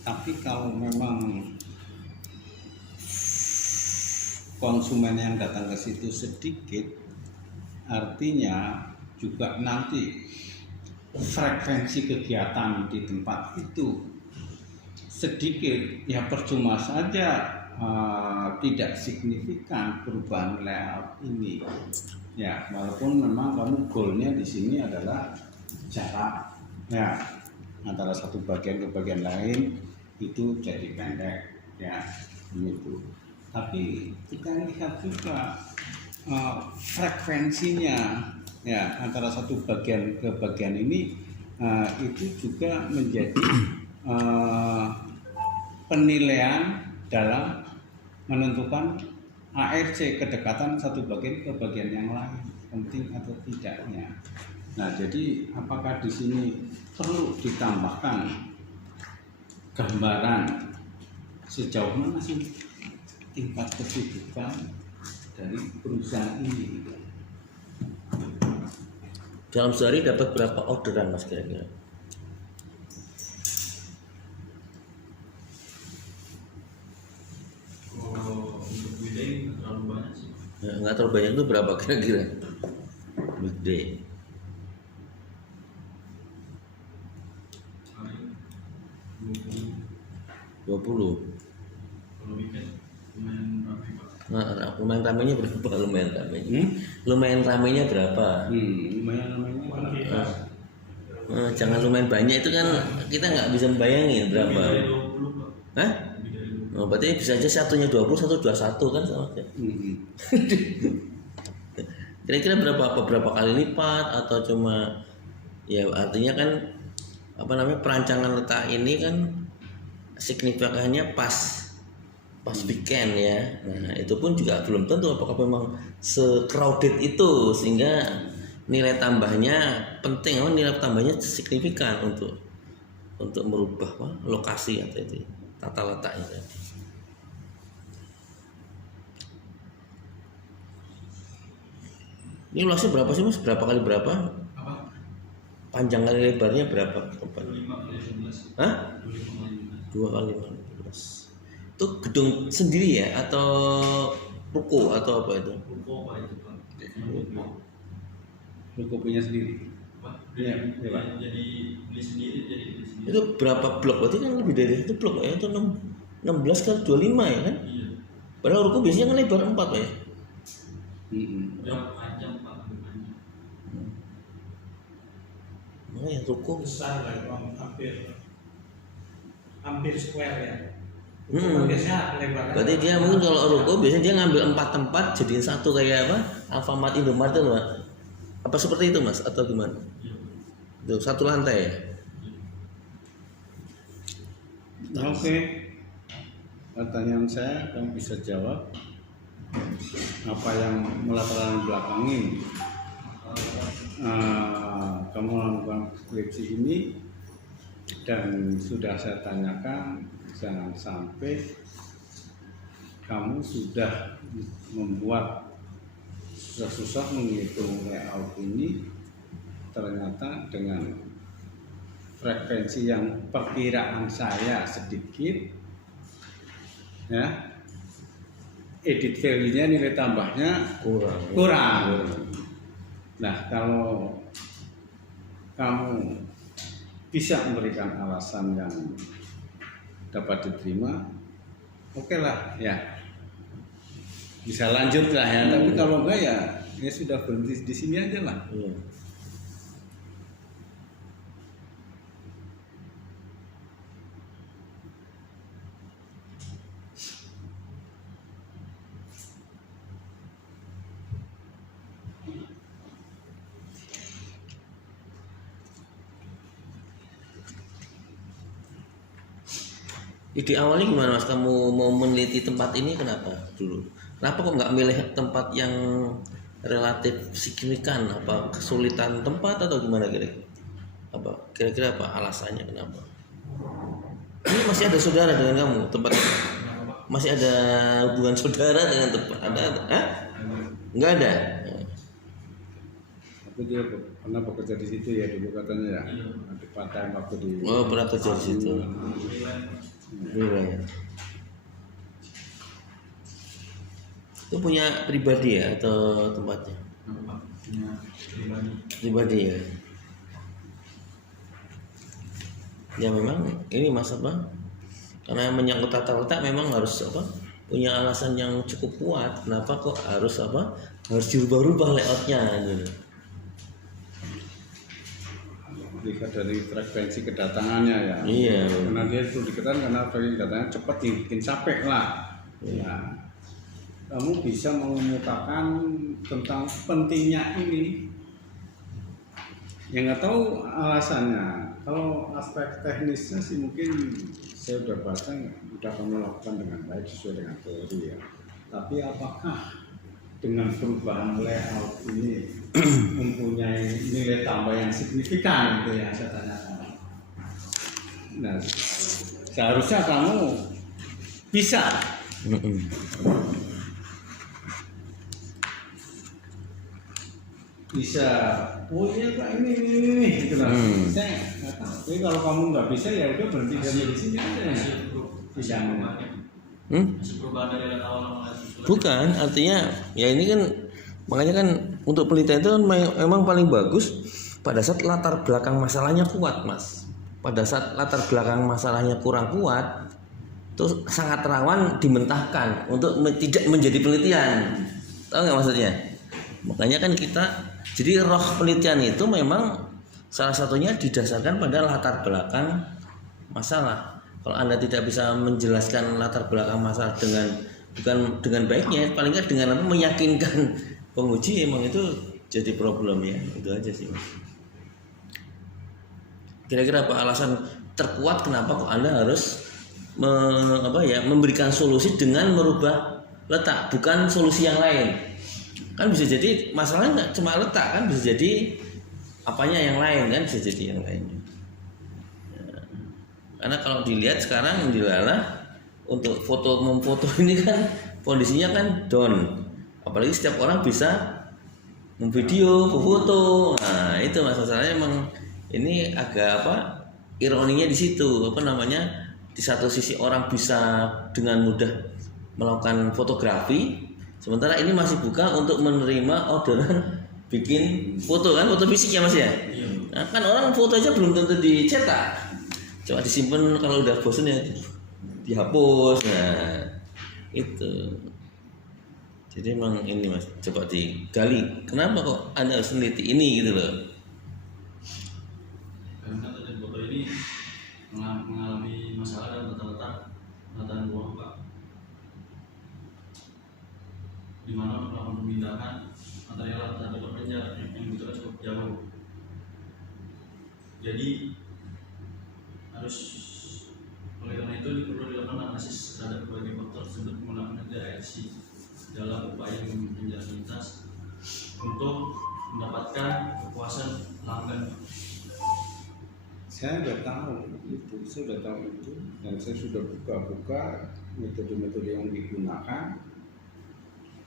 Tapi kalau memang konsumen yang datang ke situ sedikit, artinya juga nanti frekuensi kegiatan di tempat itu sedikit, ya percuma saja tidak signifikan perubahan layout ini. Ya, walaupun memang kamu goalnya di sini adalah jarak, ya, antara satu bagian ke bagian lain itu jadi pendek, ya, gitu. Tapi kita lihat juga frekuensinya, ya, antara satu bagian ke bagian ini itu juga menjadi penilaian dalam menentukan ARC, kedekatan satu bagian ke bagian yang lain, penting atau tidaknya. Nah, jadi apakah di sini perlu ditambahkan gambaran sejauh mana sih tingkat kesibukan dari perusahaan ini? Dalam sehari dapat berapa orderan Mas kira-kira? Untuk weekday terlalu banyak sih. Ya, nggak terlalu banyak itu berapa kira-kira? Weekday. Paling 20. 20. Kalau weekend lumayan ramai Pak. Nah, lumayan ramainya berapa? Lumayan ramainya. Lumayan ramainya berapa? Lumayan namanya. Jangan lumayan banyak, itu kan kita nggak bisa membayangin berapa. Lebih dari 20 Pak. Hah? Lebih dari 20. Oh, berarti bisa aja satunya 20, satu 21 kan sama aja. Kira-kira berapa? Apa berapa kali lipat atau cuma, ya artinya kan apa namanya, perancangan letak ini kan signifikannya pas weekend ya. Nah, itu pun juga belum tentu apakah memang se-crowded itu sehingga nilai tambahnya penting, nilai tambahnya signifikan untuk merubah lokasi atau itu tata letaknya tadi. Ini luasnya berapa sih Mas? Berapa kali berapa? Apa? Panjang kali lebarnya berapa? 25 kali 15. Hah? 25 kali 15. 2 kali 15. Itu gedung sendiri ya atau ruko atau apa itu? Ruko Pak itu Pak. Ruko punya sendiri. Pak, Iya, iya, Pak. jadi beli sendiri, jadi beli sendiri. Itu berapa blok? Berarti kan lebih dari itu blok ya? Itu 16 kali 25 ya kan? Iya. Padahal ruko biasanya kan lebar 4 Pak ya? Berapa panjang Pak? Panjang. Makanya ruko Besar lah, Bang. hampir square ya. Biasanya lebarnya. berarti dia mungkin kalau ruko biasanya dia ngambil 4 tempat jadiin satu kayak apa? Alfamart, Indomaret itu Pak. Apa seperti itu Mas atau gimana? Iya. Itu satu lantai ya? Oke. Pertanyaan saya kamu bisa jawab apa yang melatar belakangi kamu melakukan skripsi ini, dan sudah saya tanyakan jangan sampai kamu sudah membuat susah-susah menghitung layout ini ternyata dengan frekuensi yang perkiraan saya sedikit, ya, edit value-nya, nilai tambahnya kurang. Nah, kalau kamu bisa memberikan alasan yang dapat diterima, oke lah ya, bisa lanjut lah ya. Tapi kalau enggak ya sudah berhenti di sini aja lah. Iya. Ide awalnya gimana Mas? Kamu mau meneliti tempat ini kenapa dulu? Kenapa kok nggak milih tempat yang relatif signifikan? Apa kesulitan tempat atau gimana kira-kira? Apa kira-kira apa alasannya kenapa? Ini masih ada saudara dengan kamu tempat ini? Masih ada hubungan saudara dengan tempat? Ada? Hah? Nggak ada. Tapi dia pernah bekerja di situ ya dulu katanya ya. Di part time waktu di. Oh, pernah kerja di situ. Freelance. Riwayat. Itu punya pribadi ya atau tempatnya? Apa Pak? Punya pribadi. Pribadi ya. Ya memang ini Mas apa? Karena menyangkut tata letak memang harus apa? Punya alasan yang cukup kuat. Kenapa kok harus apa? Harus dirubah-rubah layoutnya gitu. Lihat dari frekuensi kedatangannya ya. Iya. Karena dia perlu diketahui karena frekuensi kedatangan cepat bikin capek lah. Iya. Ya. Kamu bisa mengemukakan tentang pentingnya ini. Yang nggak tahu alasannya. Kalau aspek teknisnya sih mungkin saya udah baca, udah kamu lakukan dengan baik sesuai dengan teori ya. Tapi apakah dengan perubahan layout ini mempunyai nilai tambah yang signifikan itu yang saya tanyakan. Nah, seharusnya kamu bisa oh iya Pak ini gitu lah. Saya nggak tahu. Tapi kalau kamu nggak bisa ya udah berhenti dari sini aja. Bisa. Masih perubahan dari yang awal sama yang Bukan, artinya ya ini kan makanya kan untuk penelitian itu kan memang paling bagus pada saat latar belakang masalahnya kuat, Mas. Pada saat latar belakang masalahnya kurang kuat, itu sangat rawan dimentahkan untuk tidak menjadi penelitian. Tahu nggak maksudnya? Makanya kan kita, jadi roh penelitian itu memang salah satunya didasarkan pada latar belakang masalah. Kalau Anda tidak bisa menjelaskan latar belakang masalah bukan dengan baiknya, paling nggak dengan apa meyakinkan penguji, emang itu jadi problem ya. Itu aja sih, Mas. Kira-kira apa alasan terkuat kenapa kok Anda harus memberikan solusi dengan merubah letak, bukan solusi yang lain? Kan bisa jadi masalahnya nggak cuma letak, kan bisa jadi apanya yang lain, kan bisa jadi yang lainnya. Karena kalau dilihat sekarang dilalah untuk memfoto ini kan kondisinya kan down. Apalagi setiap orang bisa memvideo, foto. Nah, itu masalahnya emang ini agak ironinya di situ, di satu sisi orang bisa dengan mudah melakukan fotografi, sementara ini masih buka untuk menerima orderan bikin foto kan, foto fisik ya Mas ya. Nah, kan orang foto aja belum tentu dicetak. Coba disimpan, kalau udah bosan ya dihapus. Nah, itu. Jadi emang ini Mas, coba digali. Kenapa kok Anda harus meneliti ini gitu loh? karena tadi foto ini mengalami masalah dalam tata penataan ruang Pak, di mana melakukan pemindahan material tata pekerja yang dibutuhkan cukup jauh. Jadi harus oleh karena itu perlu dilakukan analisis terhadap berbagai faktor tersebut menggunakan DARC dalam upaya menjaga lintas untuk mendapatkan kepuasan pelanggan. Saya sudah tahu itu, dan saya sudah buka-buka metode-metode yang digunakan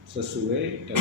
sesuai dan